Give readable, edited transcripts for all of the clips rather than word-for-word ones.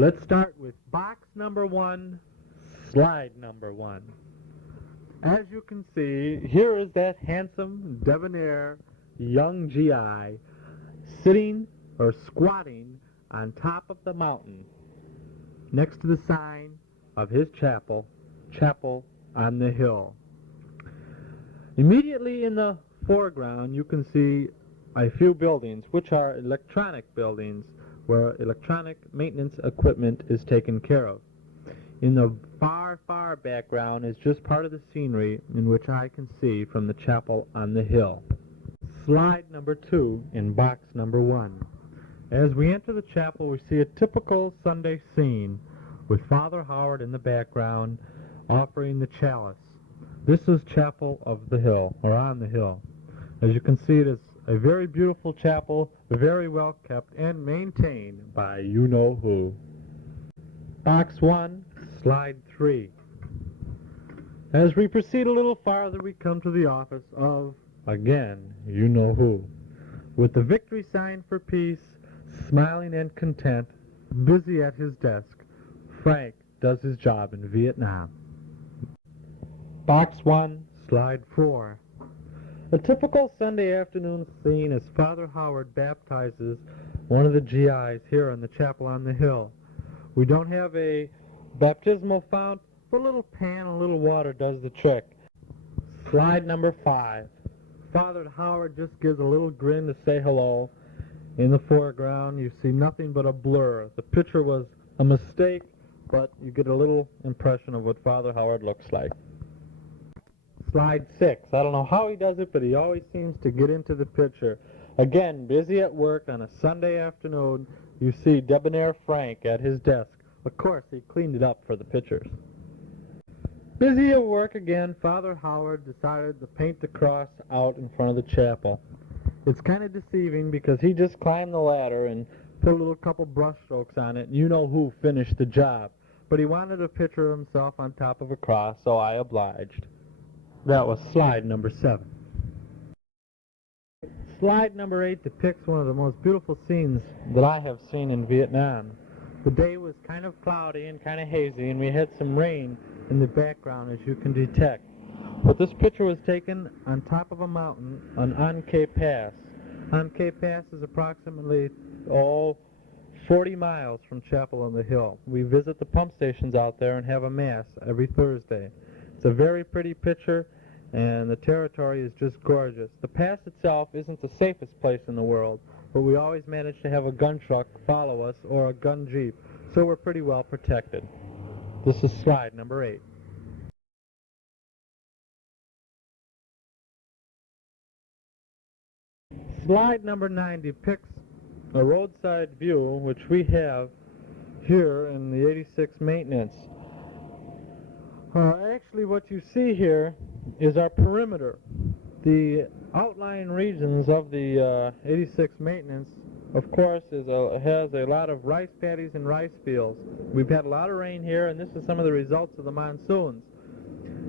Let's start with box number 1, slide number 1. As you can see, here is that handsome, debonair, young GI sitting or squatting on top of the mountain next to the sign of his chapel, Chapel on the Hill. Immediately in the foreground you can see a few buildings, which are electronic buildings where electronic maintenance equipment is taken care of. In the far, far background is just part of the scenery in which I can see from the chapel on the hill. Slide number 2 in box number 1. As we enter the chapel, we see a typical Sunday scene with Father Howard in the background offering the chalice. This is Chapel of the Hill, or on the hill. As you can see, it is a very beautiful chapel, very well kept and maintained by you-know-who. Box 1, slide 3. As we proceed a little farther, we come to the office of, again, you-know-who. With the victory sign for peace, smiling and content, busy at his desk, Frank does his job in Vietnam. Box 1, slide 4. A typical Sunday afternoon scene as Father Howard baptizes one of the GIs here in the chapel on the hill. We don't have a baptismal fount, but a little pan, a little water does the trick. Slide number 5. Father Howard just gives a little grin to say hello. In the foreground you see nothing but a blur. The picture was a mistake, but you get a little impression of what Father Howard looks like. Slide 6. I don't know how he does it, but he always seems to get into the picture. Again, busy at work on a Sunday afternoon, you see debonair Frank at his desk. Of course, he cleaned it up for the pictures. Busy at work again, Father Howard decided to paint the cross out in front of the chapel. It's kind of deceiving because he just climbed the ladder and put a little couple brush strokes on it, and you-know-who finished the job. But he wanted a picture of himself on top of a cross, so I obliged. That was slide number 7. Slide number 8 depicts one of the most beautiful scenes that I have seen in Vietnam. The day was kind of cloudy and kind of hazy, and we had some rain in the background, as you can detect. But this picture was taken on top of a mountain on An Khê Pass. An Khê Pass is approximately 40 miles from Chapel on the Hill. We visit the pump stations out there and have a mass every Thursday. It's a very pretty picture, and the territory is just gorgeous. The pass itself isn't the safest place in the world, but we always manage to have a gun truck follow us or a gun jeep, so we're pretty well protected. This is slide number 8. Slide number 9 depicts a roadside view which we have here in the 86 maintenance. Actually, what you see here is our perimeter. The outlying regions of the 86 maintenance, of course, has a lot of rice paddies and rice fields. We've had a lot of rain here, and this is some of the results of the monsoons.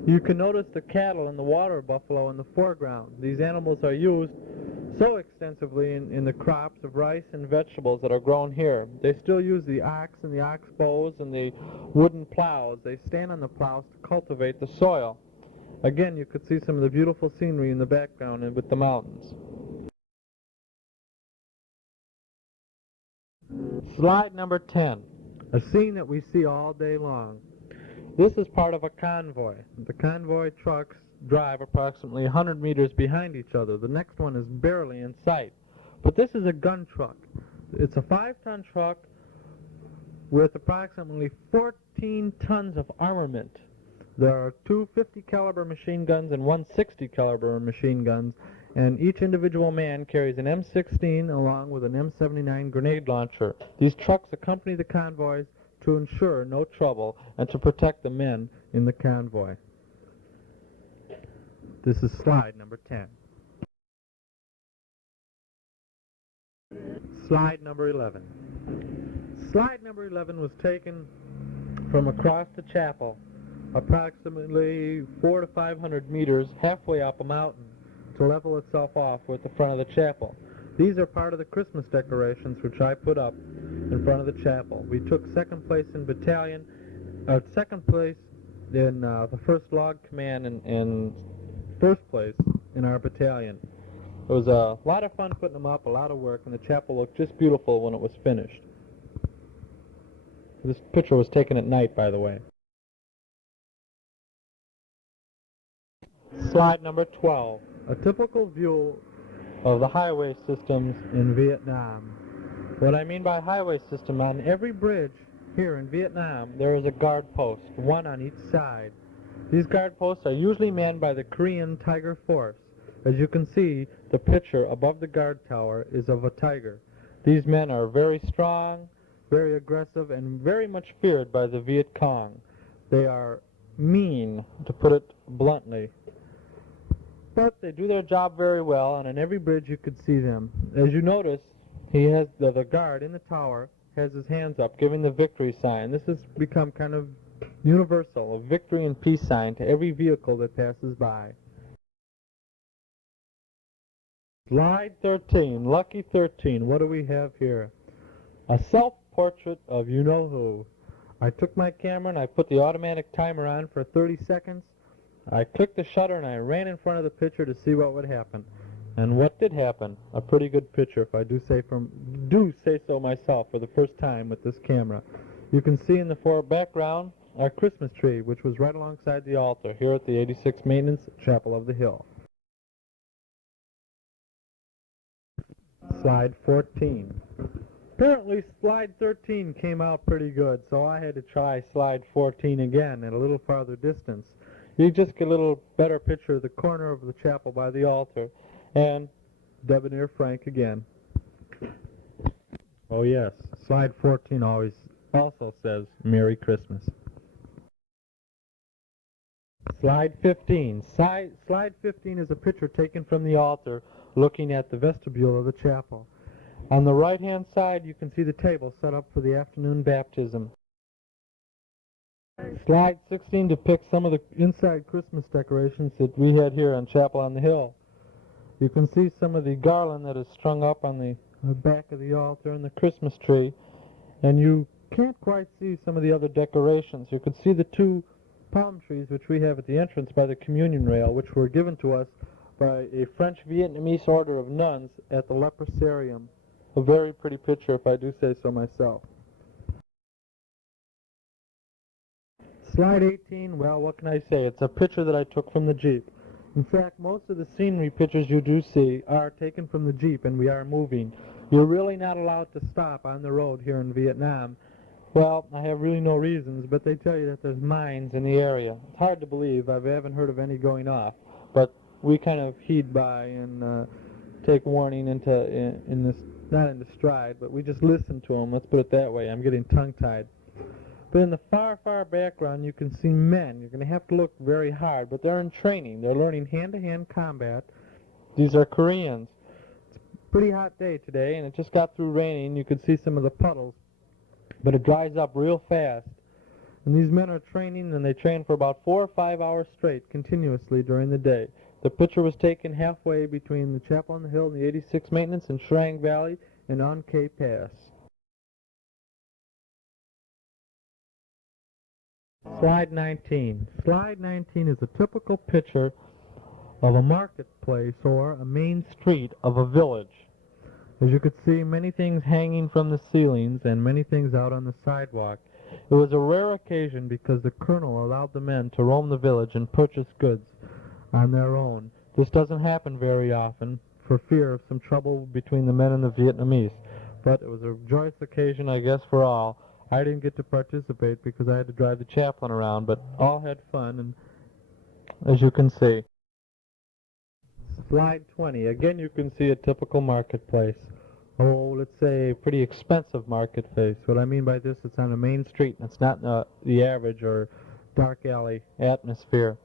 You can notice the cattle and the water buffalo in the foreground. These animals are used so extensively in the crops of rice and vegetables that are grown here. They still use the ox and the ox bows and the wooden plows. They stand on the plows to cultivate the soil. Again, you could see some of the beautiful scenery in the background and with the mountains. Slide number 10, a scene that we see all day long. This is part of a convoy. The convoy trucks drive approximately 100 meters behind each other. The next one is barely in sight. But this is a gun truck. It's a 5-ton truck with approximately 14 tons of armament. There are 2 50 caliber machine guns and 1 60 caliber machine guns, and each individual man carries an M16 along with an M79 grenade launcher. These trucks accompany the convoys to ensure no trouble and to protect the men in the convoy. This is slide number 10. Slide number 11. Slide number 11 was taken from across the chapel, approximately 400 to 500 meters, halfway up a mountain, to level itself off with the front of the chapel. These are part of the Christmas decorations which I put up in front of the chapel. We took second place in battalion, second place in the first log command, and first place in our battalion. It was a lot of fun putting them up, a lot of work, and the chapel looked just beautiful when it was finished. This picture was taken at night, by the way. Slide number 12. A typical view of the highway systems in Vietnam. What I mean by highway system, on every bridge here in Vietnam there is a guard post, one on each side. These guard posts are usually manned by the Korean Tiger Force. As you can see, the picture above the guard tower is of a tiger. These men are very strong, very aggressive, and very much feared by the Viet Cong. They are mean, to put it bluntly. But they do their job very well, and on every bridge you could see them. As you notice, he has the guard in the tower has his hands up, giving the victory sign. This has become kind of universal, a victory and peace sign to every vehicle that passes by. Slide 13, Lucky 13. What do we have here? A self-portrait of you-know-who. I took my camera and I put the automatic timer on for 30 seconds. I clicked the shutter and I ran in front of the picture to see what would happen. And what did happen? A pretty good picture, if I do say so myself, for the first time with this camera. You can see in the background our Christmas tree, which was right alongside the altar here at the 86th Maintenance Chapel of the Hill. Slide 14. Apparently slide 13 came out pretty good, so I had to try slide 14 again at a little farther distance. You just get a little better picture of the corner of the chapel by the altar, and Debonair Frank again. Oh yes, slide 14 also says Merry Christmas. Slide 15. Slide 15 is a picture taken from the altar looking at the vestibule of the chapel. On the right-hand side, you can see the table set up for the afternoon baptism. Slide 16 depicts some of the inside Christmas decorations that we had here on Chapel on the Hill. You can see some of the garland that is strung up on the back of the altar and the Christmas tree, and you can't quite see some of the other decorations. You can see the two palm trees which we have at the entrance by the communion rail, which were given to us by a French Vietnamese order of nuns at the leprosarium. A very pretty picture, if I do say so myself. Slide 18, well, what can I say? It's a picture that I took from the Jeep. In fact, most of the scenery pictures you do see are taken from the Jeep, and we are moving. You're really not allowed to stop on the road here in Vietnam. Well, I have really no reasons, but they tell you that there's mines in the area. It's hard to believe. I haven't heard of any going off, but we kind of heed by and take warning in this, not into stride, but we just listen to them. Let's put it that way. I'm getting tongue-tied. But in the far, far background, you can see men. You're going to have to look very hard, but they're in training. They're learning hand-to-hand combat. These are Koreans. It's a pretty hot day today, and it just got through raining. You could see some of the puddles, but it dries up real fast. And these men are training, and they train for about 4 or 5 hours straight, continuously during the day. The picture was taken halfway between the Chapel on the Hill and the 86th Maintenance in Shrang Valley and on K Pass. Slide 19. Slide 19 is a typical picture of a marketplace or a main street of a village. As you could see, many things hanging from the ceilings and many things out on the sidewalk. It was a rare occasion because the colonel allowed the men to roam the village and purchase goods on their own. This doesn't happen very often for fear of some trouble between the men and the Vietnamese. But it was a joyous occasion, I guess, for all. I didn't get to participate because I had to drive the chaplain around, but all had fun, and as you can see. Slide 20. Again, you can see a typical marketplace. Oh, let's say a pretty expensive marketplace. What I mean by this, it's on a main street, and it's not the average or dark alley atmosphere.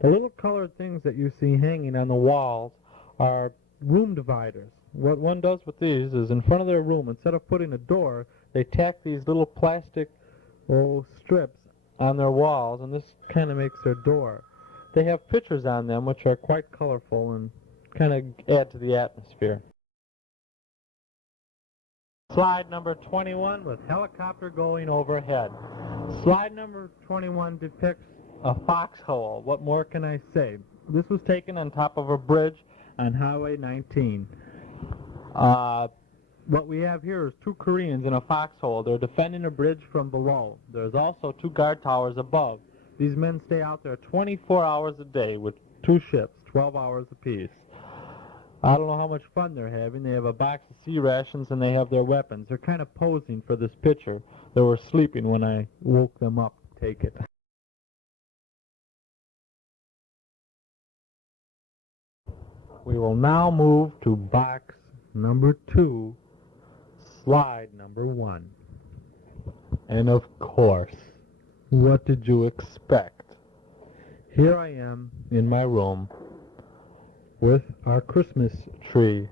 The little colored things that you see hanging on the walls are room dividers. What one does with these is, in front of their room, instead of putting a door, they tack these little plastic strips on their walls, and this kind of makes their door. They have pictures on them which are quite colorful and kind of add to the atmosphere. Slide number 21 with helicopter going overhead. Slide number 21 depicts a foxhole. What more can I say? This was taken on top of a bridge on Highway 19. What we have here is two Koreans in a foxhole. They're defending a bridge from below. There's also two guard towers above. These men stay out there 24 hours a day with two ships, 12 hours apiece. I don't know how much fun they're having. They have a box of sea rations and they have their weapons. They're kind of posing for this picture. They were sleeping when I woke them up to take it. We will now move to box number 2, slide number 1. And of course, what did you expect? Here I am in my room with our Christmas tree.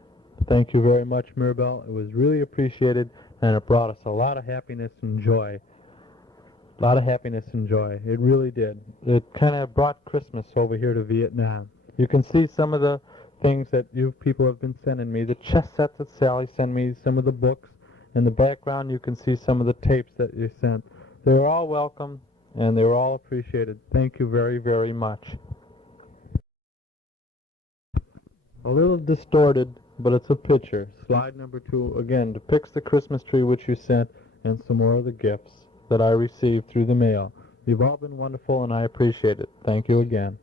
Thank you very much, Mirabelle. It was really appreciated, and it brought us a lot of happiness and joy. A lot of happiness and joy. It really did. It kind of brought Christmas over here to Vietnam. You can see some of the things that you people have been sending me. The chess sets that Sally sent me, some of the books. In the background, you can see some of the tapes that you sent. They were all welcome, and they were all appreciated. Thank you very, very much. A little distorted, but it's a picture. Slide number 2, again, depicts the Christmas tree which you sent and some more of the gifts that I received through the mail. You've all been wonderful, and I appreciate it. Thank you again.